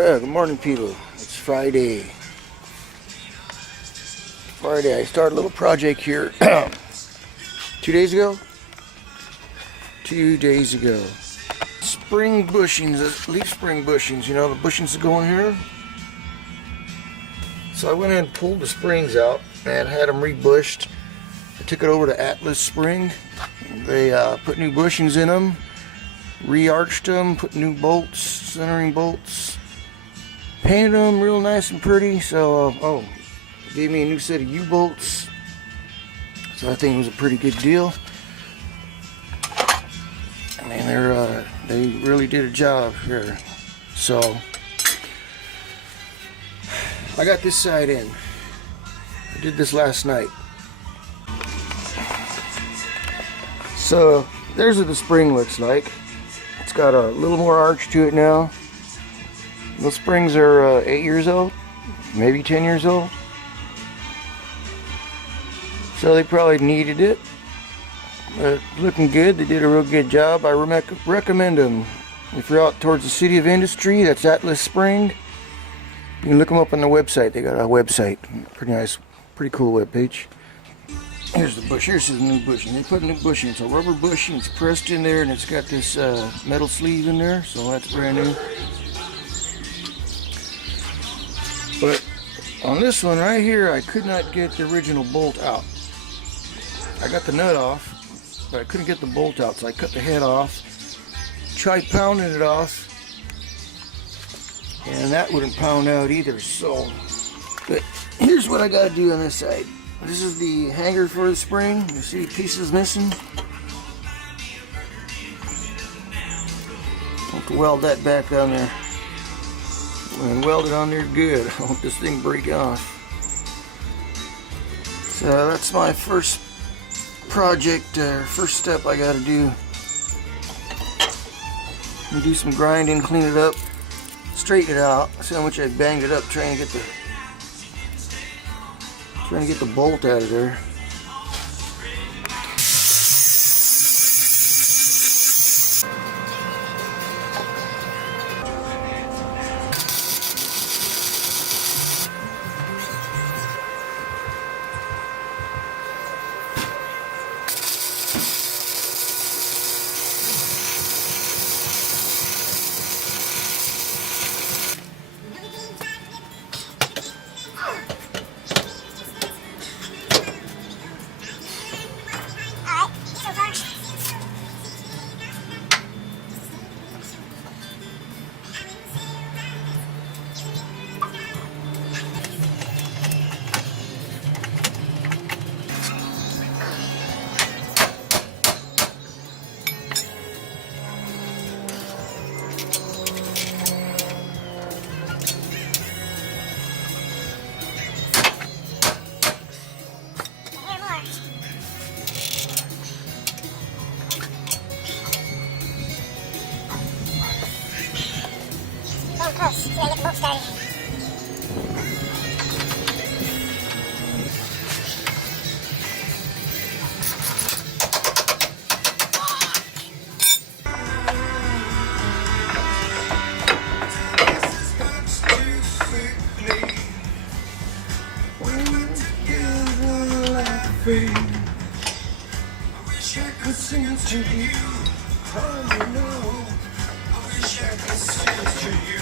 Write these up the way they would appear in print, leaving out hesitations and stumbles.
Well, good morning, people. It's Friday. I started a little project here 2 days ago. 2 days ago. Spring bushings, leaf spring bushings. You know, the bushings that go in here. So I went in and pulled the springs out and had them rebushed. I took it over to Atlas Spring. They put new bushings in them, rearched them, put new bolts, centering bolts, painted them real nice and pretty. So, gave me a new set of U-bolts. So I think it was a pretty good deal. I mean, they really did a job here. So I got this side in. I did this last night. So there's what the spring looks like. It's got a little more arch to it now. Those springs are 8 years old, maybe 10 years old. So they probably needed it. But looking good. They did a real good job. I recommend them. If you're out towards the City of Industry, that's Atlas Spring. You can look them up on the website. They got a website. Pretty nice, pretty cool webpage. Here's the bush. Here's the new bushing. They put new bushing. It's a rubber bushing. It's pressed in there, and it's got this metal sleeve in there. So that's brand new. But on this one right here, I could not get the original bolt out. I got the nut off, but I couldn't get the bolt out. So I cut the head off. Tried pounding it off, and that wouldn't pound out either. So, but here's what I got to do on this side. This is the hanger for the spring. You see pieces missing. I'll have to weld that back on there. And weld it on there good. I want this thing break off. So that's my first project, first step I got to do. Let me do some grinding, clean it up, straighten it out. See how much I banged it up trying to get the bolt out of there. Close. See, I get the bolt started. I wish I could sing to you. Oh, you know. I wish I could sing to you.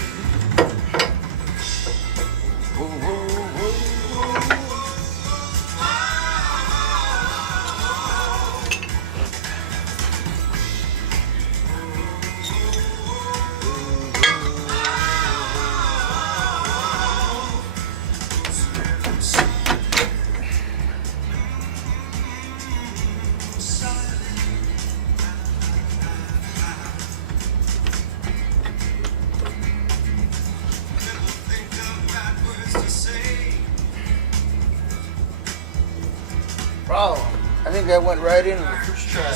Wow, I think that went right in the first try.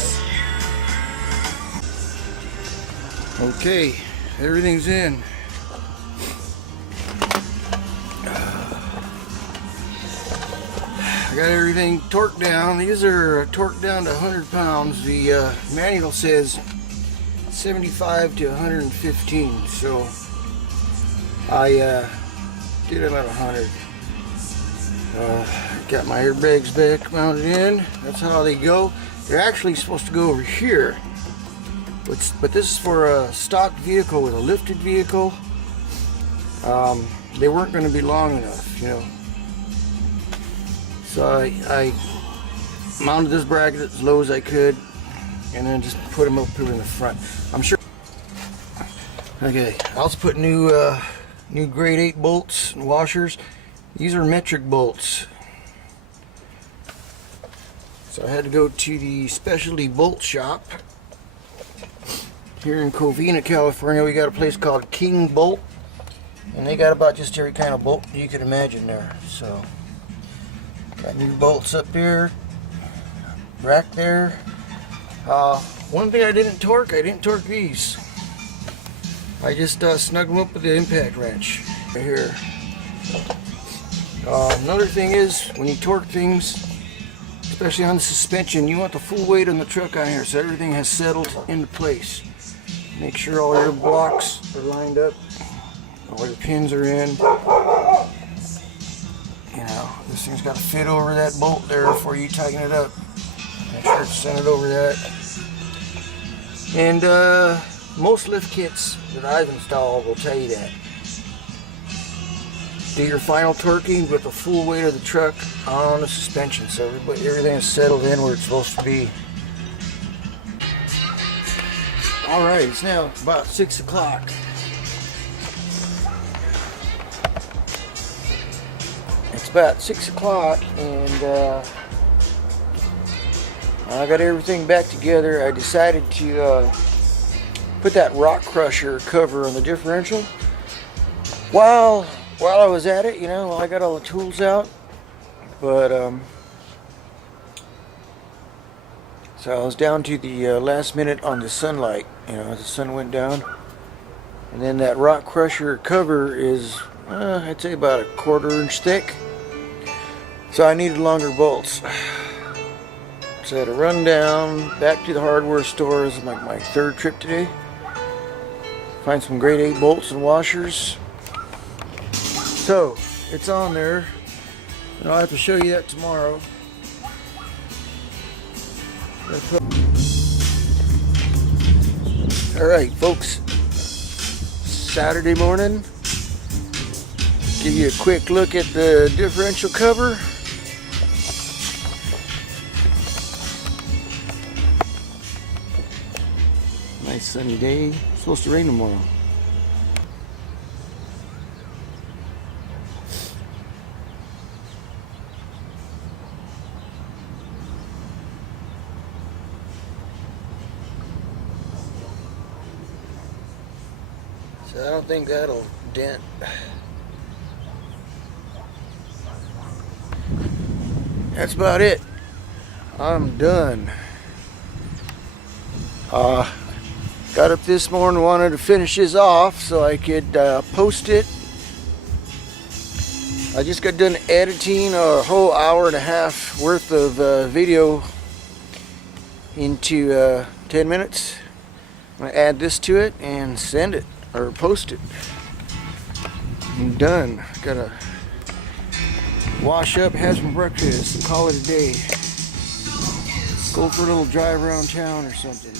Okay, everything's in. I got everything torqued down. These are torqued down to 100 pounds. The manual says 75 to 115, so I did them at 100. Got my airbags back mounted in. That's how they go. They're actually supposed to go over here, but this is for a stock vehicle with a lifted vehicle. They weren't going to be long enough, you know. So I mounted this bracket as low as I could, and then just put them up here in the front. I'm sure. Okay, I also put new grade 8 bolts and washers. These are metric bolts. So I had to go to the specialty bolt shop here in Covina, California. We got a place called King Bolt, and they got about just every kind of bolt you could imagine there. So got new bolts up here, rack there. One thing I didn't torque these. I just snug them up with the impact wrench right here. Another thing is, when you torque things, especially on the suspension, you want the full weight on the truck on here so everything has settled into place. Make sure all your blocks are lined up, all your pins are in. You know, this thing's got to fit over that bolt there before you tighten it up. Make sure it's centered over that. And most lift kits that I've installed will tell you that. Do your final torquing with the full weight of the truck on the suspension, so everything is settled in where it's supposed to be. Alright, it's now about 6 o'clock. It's about 6 o'clock, and I got everything back together. I decided to put that rock crusher cover on the differential. While I was at it, you know, I got all the tools out, but so I was down to the last minute on the sunlight, you know, as the sun went down. And then that rock crusher cover is, I'd say about a 1/4 inch thick. So I needed longer bolts. So I had to run down back to the hardware store. This is like my 3rd trip today. Find some grade 8 bolts and washers. So it's on there, and I'll have to show you that tomorrow. Alright folks, Saturday morning, give you a quick look at the differential cover. Nice sunny day. It's supposed to rain tomorrow. So I don't think that'll dent. That's about it. I'm done. Got up this morning, wanted to finish this off so I could post it. I just got done editing a whole 1.5 hours worth of video into 10 minutes. I'm gonna add this to it and send it, or post it. I'm done. Gotta wash up, have some breakfast, and call it a day. Go for a little drive around town or something.